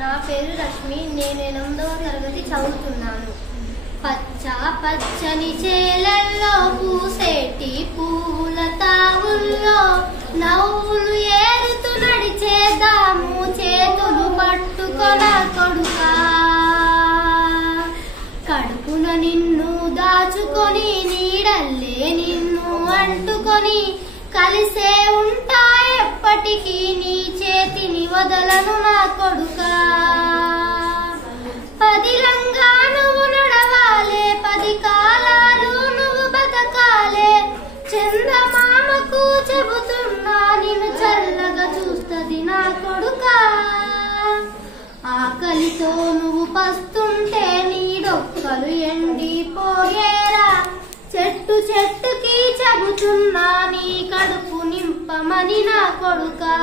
నా పేరు రష్మి. నేను 8వ తరగతి చదువుతున్నాను. పచ్చ పచ్చని చేలల్లో పూసేటి పూల తావుల్లో నవ్వులు ఏరుతూ నడిచేద్దాము చేతులు పట్టుకొన కొడుకా. కడుపున నిన్ను దాచుకొని నీడల్లే నిన్ను అంటుకొని కలిసే ఉంటా ఎప్పటికీ నీ చేతిని వదలను నా కొడుకా. పదిలంగా నువ్వు నడవాలే 10 కాలాలు నువ్వు బతకాలే. చందమామకు చెబుతున్నా నిన్ను చల్లగా చూస్తది నా కొడుకా. ఆకలితో నువ్వు పస్తుంటే నీ డొక్కలు ఎండిపోయేరా. చెట్టు చెట్టుకి చెబుతున్నా నీ కడుపు నింపమని నా కొడుకా.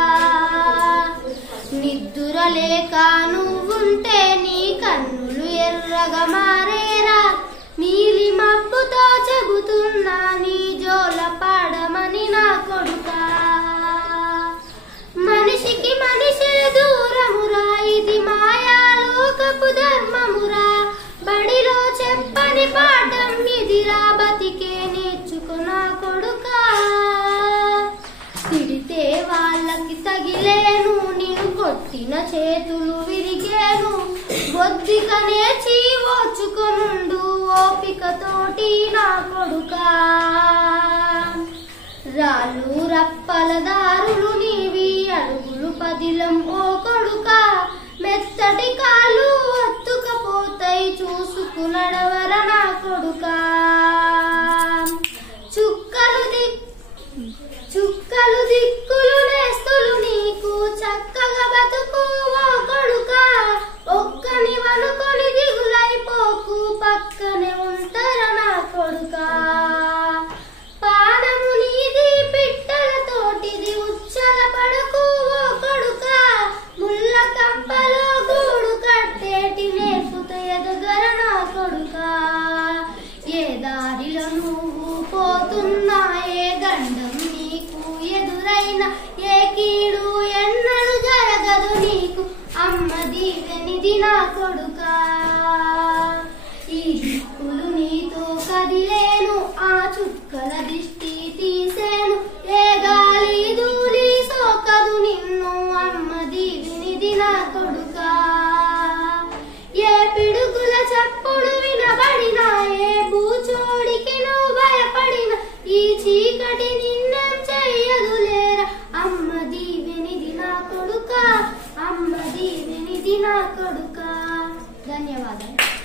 నిద్దుర లేక నువ్వుంటే నీ కన్నులు ఎర్రగా మారేరా. నీలి మబ్బుతో చెబుతున్నా నీ జోల పాడమని నా కొడుకా. మనిషికి మనిషి దూరమురా ఇది మాయాలోకపు ధర్మమురా. బడిలో చెప్పని పాఠం ఇదిరా బతికే నేర్చుకున్నా కొడుకా. తిడితే వాళ్ళకి తగిలేను నిన్ను కొట్టిన చేతులు విరిగేను. బొద్దిక నేర్చి ఓర్చుకొనుండు ఓపికతోటి నా కొడుకా. రాళ్ళు రప్పల దారులు నీవి అడుగులు పదిలం ఓ కొడుకా. మెత్తటి కాళ్ళు ఒత్తుకపోతాయి చూసుకునడవర నా కొడుకా. చుక్కలు దిక్కులు నేస్తులు నీకు చక్కగా బతుకు ఓ కొడుకా. ఒక్కని వనుకొని దిగులైపోకు పక్కనే ఉంటార నా కొడుకా. పాదము నీది పిట్టలతోటిది ఉచ్చల పడకు ఓ కొడుకా. ముళ్ళ కంపలో గూడు కట్టేటి నేర్పుతో ఎదగర నా కొడుకా. ఏ దారిలో నువ్వు పోతున్నా ఏ గండం నీకు ఎదురైనా ఏ కీడు ఎన్నడు జరగదు నీకు అమ్మ దీవెనిది నా కొడుకా. ఈ దిక్కులు నీతో కదిలేను ఆ చుక్కల దిష్టి తీసేను. ఏ గాలి ధూళి సోకదు నిన్ను అమ్మ దీవెనిది నా కొడుకా. ఏ పిడుగుల చప్పుడు వినబడినా ఏ బూచోడికి నువ్వు భయపడినా ఈ చీకటి నిన్నేం చెయ్యదులేరా అమ్మ దీవెనిది నా కొడుకా. అమ్మ దీవెనిది నా కొడుకా. ధన్యవాదాలు.